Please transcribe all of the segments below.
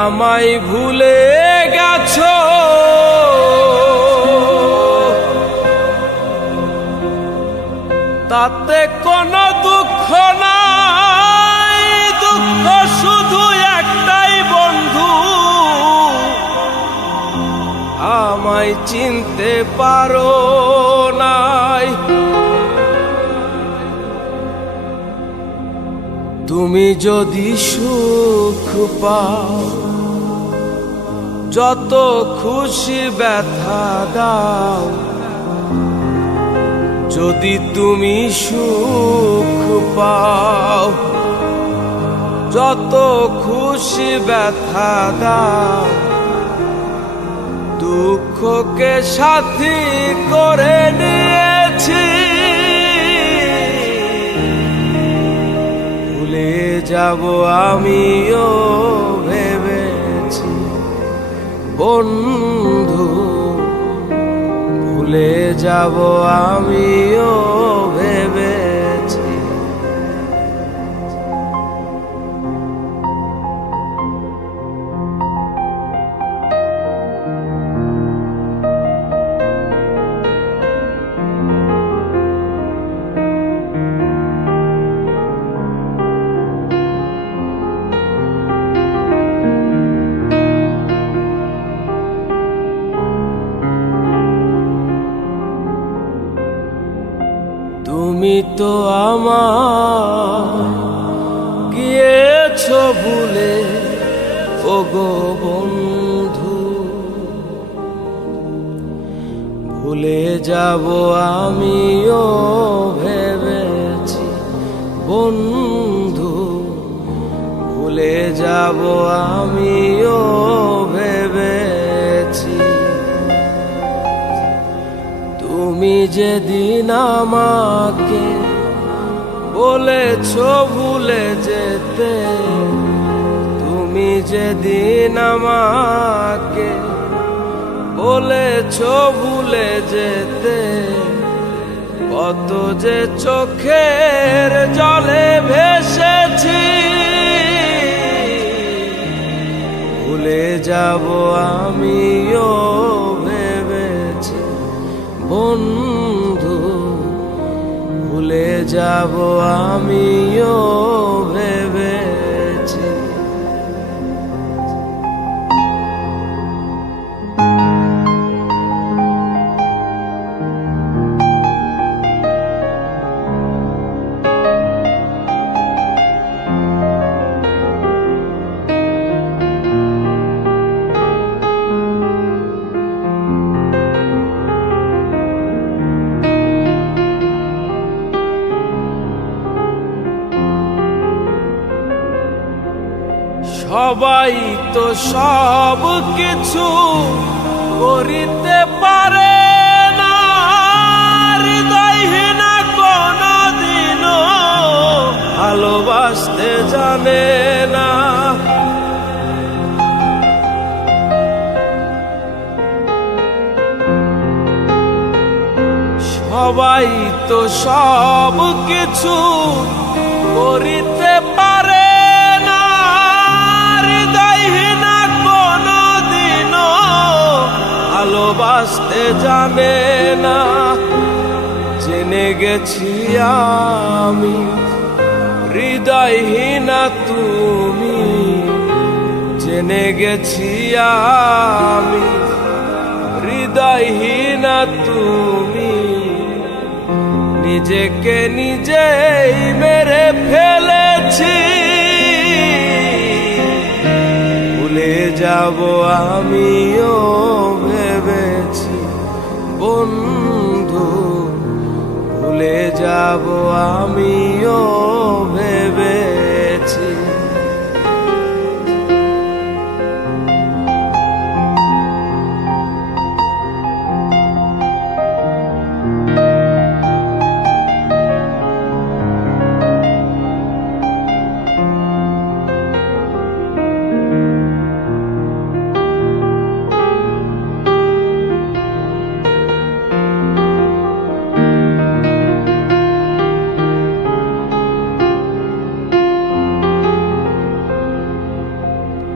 আমায় ভুলে গেছো, তাতে কোনো দুঃখ নাই, দুঃখ শুধু একটাই বন্ধু, আমায় চিনতে পারো নাই। তুমি যদি সুখ পাও, যত খুশি ব্যথা দাও, যদি তুমি সুখ পাও, যত খুশি ব্যথা দাও, দুঃখকে সাথী করে নিয়েছি, ভুলে যাব আমিও ভেবেছি বন্ধু, ভুলে যাব আমিও ভেবেছি। তুমি তো আমায় গিয়েছো ভুলে, ওগো বন্ধু, ভুলে যাব আমিও ভেবেছি বন্ধু, ভুলে যাব আমিও ভেবেছি। তুমি যেদিন আমাকে বলেছো ভুলে যেতে, তুমি যেদিন আমাকে বলেছো ভুলে যেতে, কত যে চোখের জলে ভেসেছি, ভুলে যাব আমিও ভেবেছি বন্ধু, ভুলে যাব আমিও ভেবেছি। সবাই তো সব কিছু করিতে পারে না, হৃদয়হীন কোনদিনও ভালোবাসতে জানে না। সবাই তো সব কিছু করিতে পারে, ভালোবাসতে জানে না। জেনে গেছি আমি হৃদয়হীনা তুমি, জেনে গেছি আমি হৃদয়হীনা তুমি, নিজেকে নিজেই মেরে ফেলেছি, ভুলে যাব আমিও ভেবেছি বন্ধু, ভুলে যাব আমিও ভেবেছি।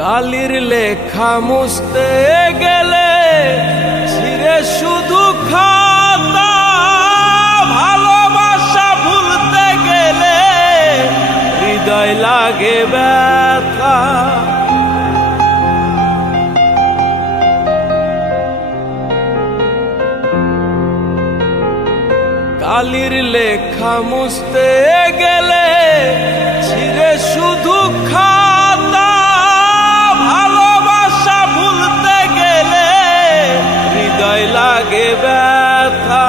কালির লেখা মুছতে গেলে ছিঁড়ে শুধু খাতা, ভালোবাসা ভুলতে গেলে হৃদয় লাগে ব্যথা। কালির লেখা মুছতে গেলে ছিঁড়ে শুধু খাতা, ভালোবাসা ভুলতে গেলে হৃদয় লাগে ব্যথা।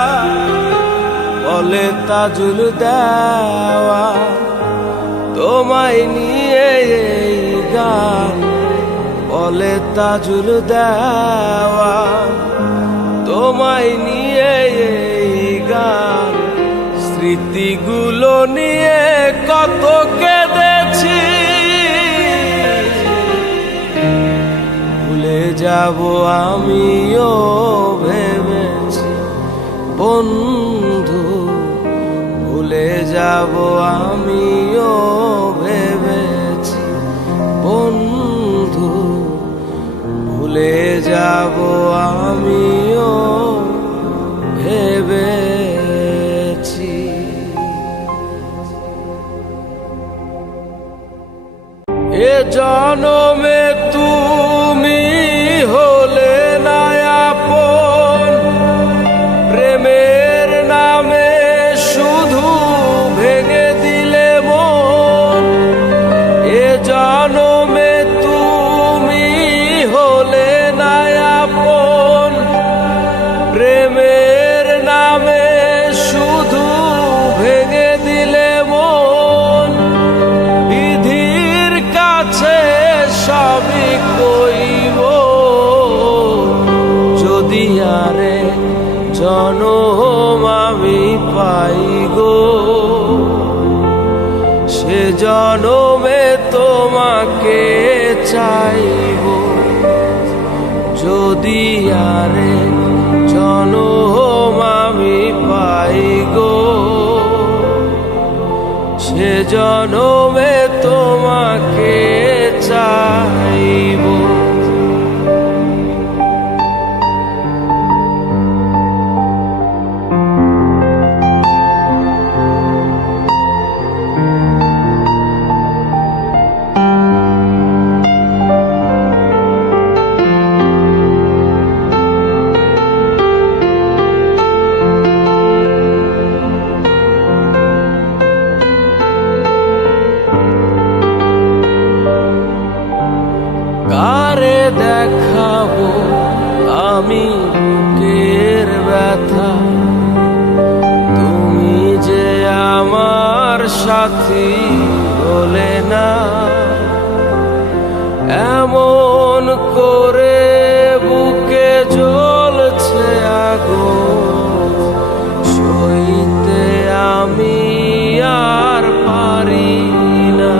বলে তাজুল দেওয়া তোমায় নিয়ে এই গান, বলে তাজুল দেওয়া তোমায় নিয়ে এই গান। স্মৃতিগুলো নিয়ে কত কেঁদেছি, ভুলে যাব আমিও ভেবেছি বন্ধু, ভুলে যাব আমিও ভেবেছি বন্ধু, ভুলে যাব আমিও ভেবেছি। এ জনমে তুমি হলে না আপন, প্রেমের নামে শুধু ভেঙে দিলে মন। এ জনমে তুমি হলে না আপন, প্রেমের নামে শুধু ভেঙে দিলে মন। বিধির কাছে সবই কইব, যদি আরে জনম আমি পাই গো, সে জনমে তোমাকে চাইব। যদি আরে জনম আমি পাই গো, সে জনমে তোমাকে চাইব। কারে দেখাবো আমি বুকের ব্যথা, তুমি যে আমার সাথী হলে না। এমন করে বুকে জ্বলছে আগুন, সইতে আমি আর পারি না।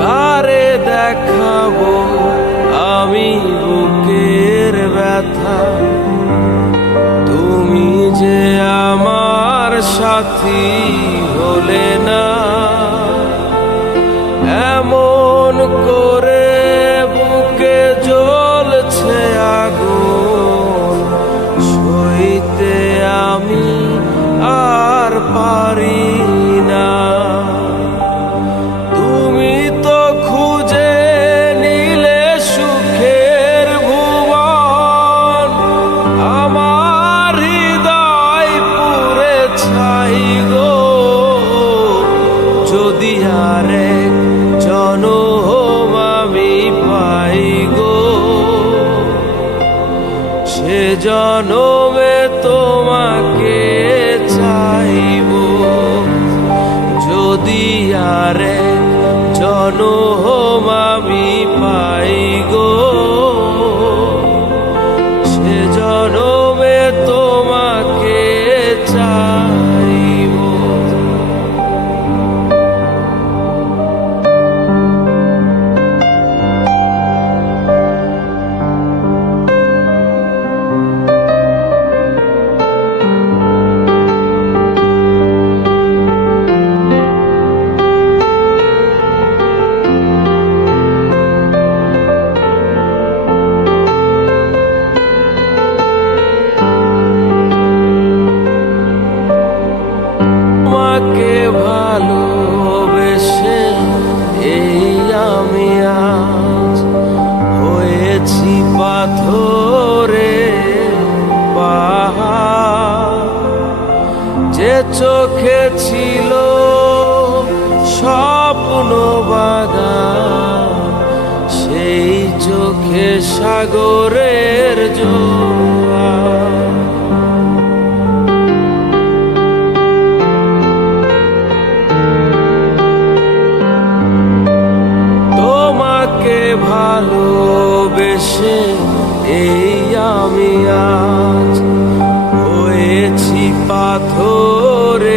কারে দেখাবো আমি বুকের ব্যথা, তুমি যে আমার সাথী হলে না। এমন করে বুকে জ্বলছে আগুন, সইতে আমি আর পারি না। তুমি তো খুঁজে নিলে সুখের ভুবন, আমার হৃদয় পুরে ছাই গো। যদি আরেক জনম আমি পাই গো, সে জনমে তোমাকে চাইব। যদি আরেক জনম আমি পাই গো, সে জনমে তোমাকে চাইব। চোখে ছিল স্বপ্ন বাগান, সেই চোখে সাগরের জোয়ার। তোমাকে ভালোবেসে এই আমি আজ হয়েছি পাথরের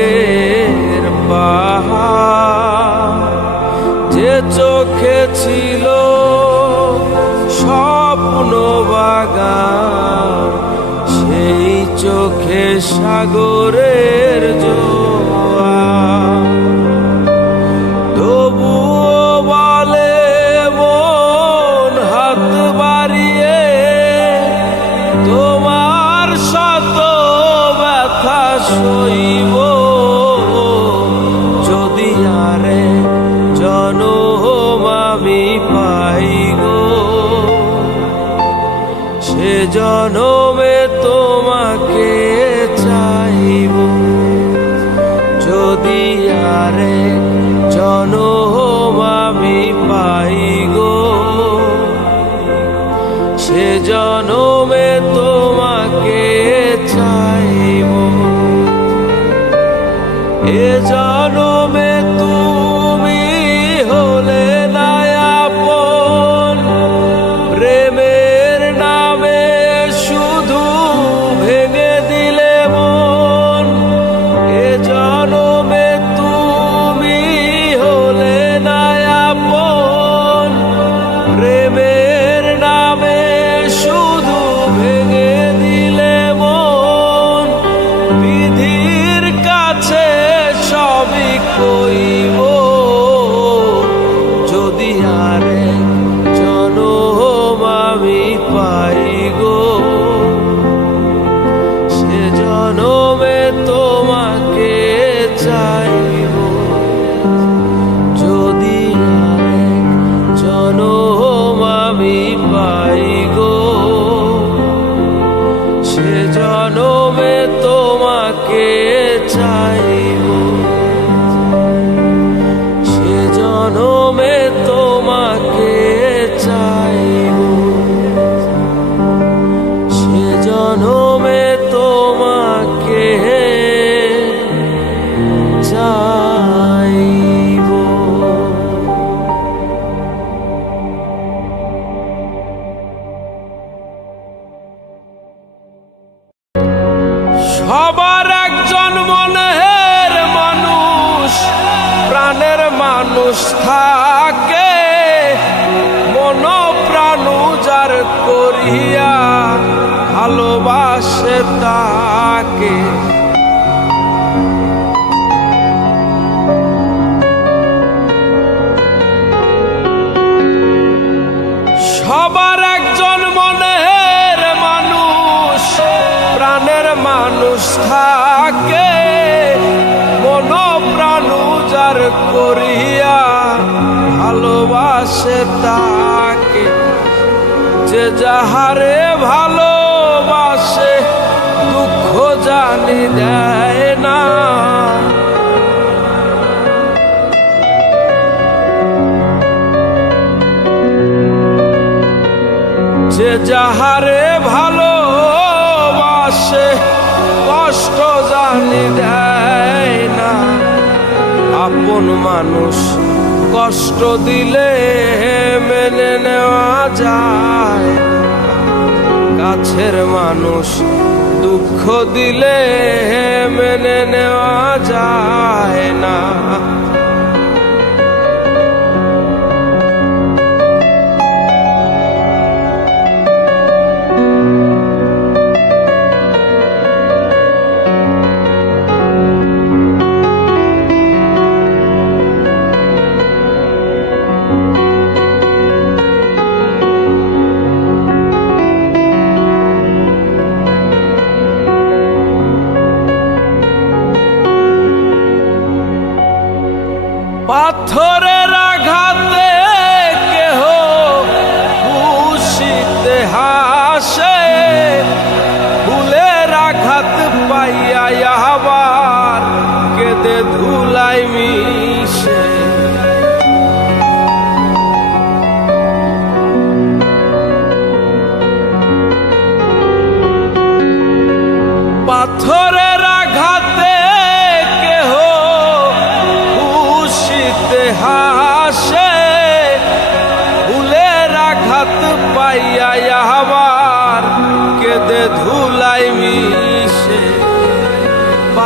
পাহাড়। যে চোখে ছিল স্বপ্ন বাগান, সেই চোখে সাগরের জোয়ার। তবুও বলে মন হাত বাড়িয়ে, তোমার শত ব্যথা সইব যদি আরে জনম আমি পাই গো। সে জনমে তোমাকে চাইব যদি আরে জনম আমি পাই গো। সে জনমে তোমাকে চাইব। এ জনমে তুমি হলে না আপন, প্রেমের নামে শুধু ভেঙে দিলে মন। এ জনমে তুমি হলে না আপন, প্রেমের নামে শুধু ভেঙে দিলে মন। বিধির কাছে সবই কইব যদি আরে জনম আমি পাই গো। সে জনমে তোমাকে চাইব যদি আরে জনম আমি পাই গো। সে জনমে তোমাকে চাইব। সে জনমে তোমাকে চাইব। সে জনমে তোমাকে চাইব। সবার একজন মনের মানুষ, প্রাণের মানুষ থাকে, মন প্রাণ যার করিয়া ভালোবাসে তাকে। সবার একজন মনের মানুষ, প্রাণের মানুষ থাকে, মন প্রাণ যার করিয়া ভালোবাসে তাকে। যে যাহারে ভালোবাসে দুঃখ জানি দেয় না, যে যাহারে ভালোবাসে কষ্ট জানি দেয় না। আপন মানুষ কষ্ট দিলে মেনে নেওয়া যায়, কাছের মানুষ দুঃখ দিলে মেনে নেওয়া যায় না। পাথরের আঘাতে কেহ খুশিতে হাসে, ফুলের আঘাত পাইয়া আবার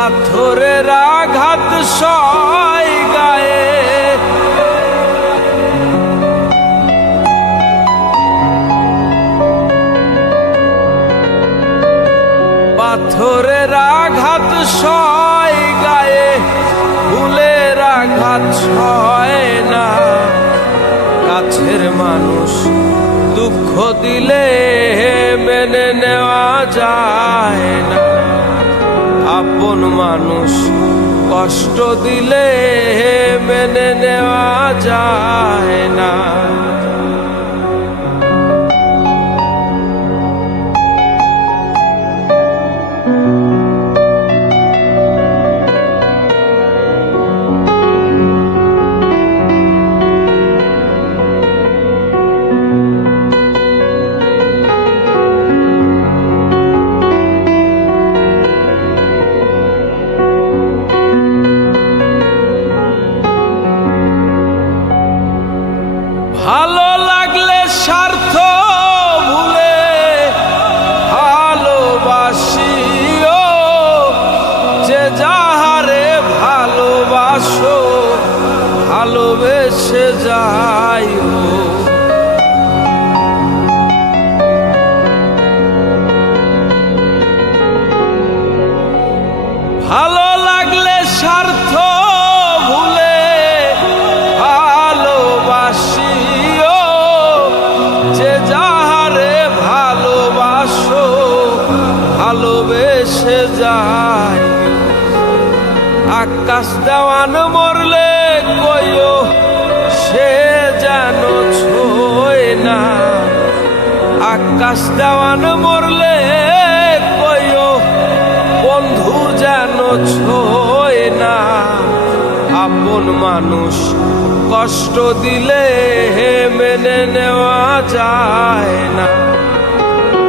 পাথরের আঘাত সয় গায়ে, পাথরের আঘাত সয় গায়ে, ফুলের আঘাত সয় না। কাছের মানুষ দুঃখ দিলে মেনে নেওয়া যায় না, আপন মানুষ কষ্ট দিলে মেনে নেওয়া যায় না। ভালো লাগলে স্বার্থ ভুলে ভালোবাসিও, যে যাহারে ভালোবাসো ভালোবেসে যাইও। ভালো লাগলে স্বার্থ ভুলে ভালোবাসিও, যে যাহারে ভালোবাসো ভালোবেসে যায়। আকাশ দেওয়ান মরলে কইও সে যেন ছোয় না, আকাশ দেওয়ান মরলে কইও বন্ধু যেন ছোয় না। আপন মানুষ কষ্ট দিলে মেনে নেওয়া যায় না,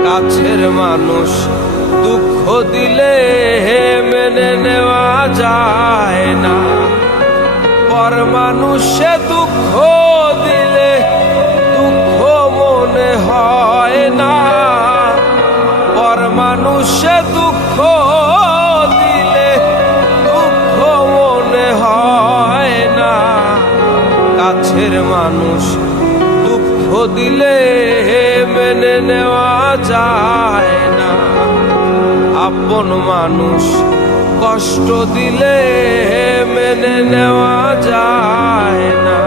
কাছের মানুষ দুঃখ দিলে মেনে নেওয়া যায় না। পর মানুষে দুঃখ দিলে দুঃখ মনে হয় না, পর মানুষে দুঃখ দিলে দুঃখ মনে হয় না। কাছের মানুষ দুঃখ দিলে মেনে নেওয়া যায় না, আপন মানুষ কষ্ট দিলে মেনে নেওয়া যায় না।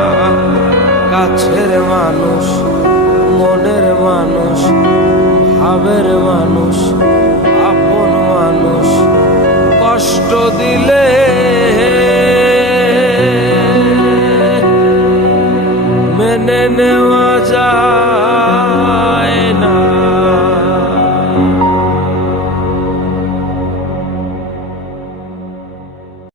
কাছের মানুষ, মনের মানুষ, ভাবের মানুষ, আপন মানুষ কষ্ট দিলে মেনে নেওয়া যায়।